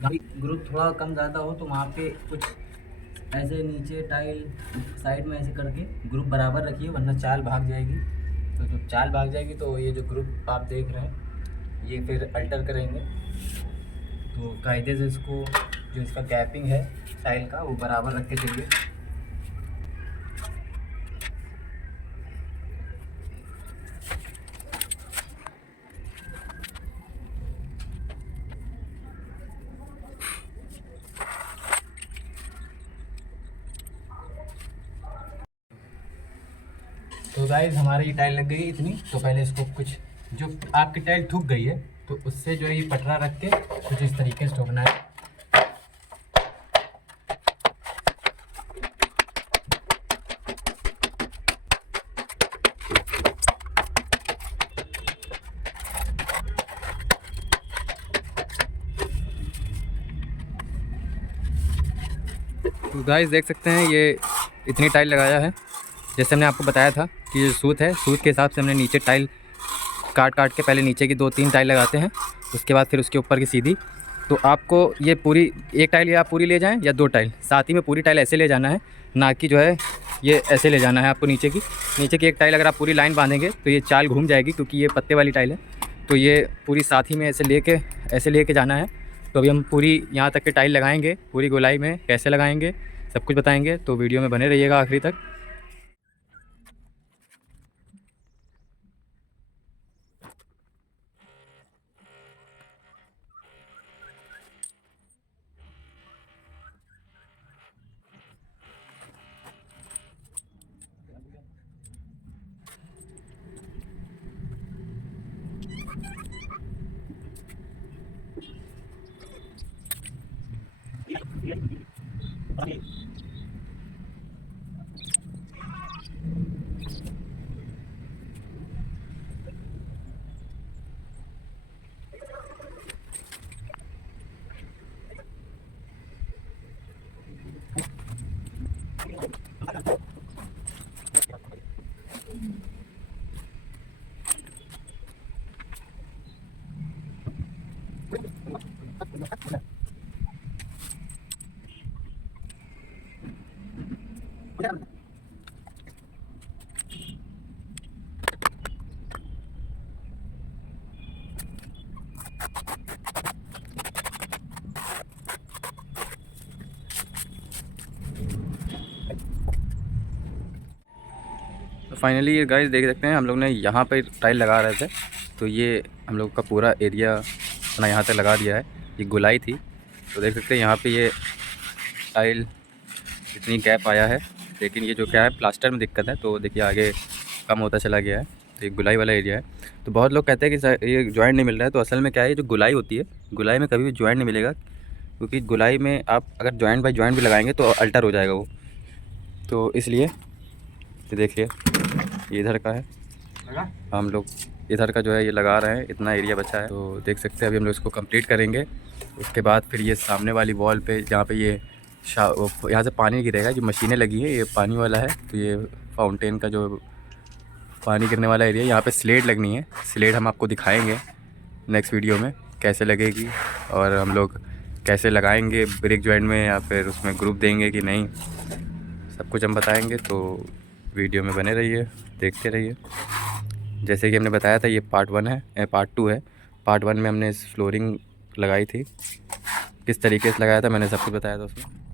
Group थोड़ा कम ज़्यादा हो तो वहाँ पे कुछ ऐसे नीचे टाइल साइड में ऐसे करके ग्रुप बराबर रखिए, वरना चाल भाग जाएगी। तो जब चाल भाग जाएगी तो ये जो ग्रुप आप देख रहे हैं ये फिर अल्टर करेंगे। तो कायदे से इसको जो इसका गैपिंग है टाइल का वो बराबर रख के चलिए। तो गाइस हमारी ये टाइल लग गई इतनी, तो पहले इसको कुछ जो आपकी टाइल थूक गई है तो उससे जो है ये पटरा रख के कुछ इस तरीके से ठोकना है। तो गाइस देख सकते हैं ये इतनी टाइल लगाया है। जैसे हमने आपको बताया था कि ये सूत है, सूत के हिसाब से हमने नीचे टाइल काट काट के पहले नीचे की 2-3 टाइल लगाते हैं, उसके बाद फिर उसके ऊपर की सीधी। तो आपको ये पूरी एक टाइल या आप पूरी ले जाएं या 2 टाइल, साथ ही में पूरी टाइल ऐसे ले जाना है, ना कि जो है ये ऐसे ले जाना है आपको। नीचे की एक टाइल अगर आप पूरी लाइन बांधेंगे तो ये चाल घूम जाएगी, क्योंकि ये पत्ते वाली टाइल है। तो ये पूरी साथ ही में ऐसे लेके जाना है। तो अभी हम पूरी यहाँ तक की टाइल लगाएंगे, पूरी गोलाई में कैसे लगाएंगे सब कुछ बताएंगे, तो वीडियो में बने रहिएगा आखिरी तक। तो फाइनली ये गाइस देख सकते हैं हम लोग ने यहाँ पर टाइल लगा रहे थे, तो ये हम लोग का पूरा एरिया अपना यहाँ तक लगा दिया है। ये गोलाई थी, तो देख सकते हैं यहाँ पे ये टाइल इतनी गैप आया है। लेकिन ये जो क्या है प्लास्टर में दिक्कत है, तो देखिए आगे कम होता चला गया है। तो ये गोलाई वाला एरिया है। तो बहुत लोग कहते हैं कि ये जॉइंट नहीं मिल रहा है, तो असल में क्या है, ये जो गोलाई होती है, गोलाई में कभी भी जॉइंट नहीं मिलेगा, क्योंकि गोलाई में आप अगर जॉइंट बाई जॉइंट भी लगाएंगे तो अल्टर हो जाएगा वो। तो इसलिए ये देखिए ये इधर का है, हम लोग इधर का जो है ये लगा रहे हैं, इतना एरिया बचा है। तो देख सकते हैं अभी हम लोग इसको कंप्लीट करेंगे। उसके बाद फिर ये सामने वाली वॉल पे जहाँ पे ये यहाँ से पानी गिरेगा, जो मशीनें लगी हैं ये पानी वाला है, तो ये फाउंटेन का जो पानी गिरने वाला एरिया, यहाँ पे स्लेट लगनी है। स्लेट हम आपको दिखाएंगे नेक्स्ट वीडियो में कैसे लगेगी, और हम लोग कैसे लगाएंगे ब्रिक जॉइंट में, या फिर उसमें ग्रुप देंगे कि नहीं, सब कुछ हम बताएंगे। तो वीडियो में बने रहिए, देखते रहिए। जैसे कि हमने बताया था ये पार्ट 1 है, पार्ट 2 है। पार्ट 1 में हमने फ्लोरिंग लगाई थी, किस तरीके से लगाया था मैंने सब कुछ बताया था उसमें।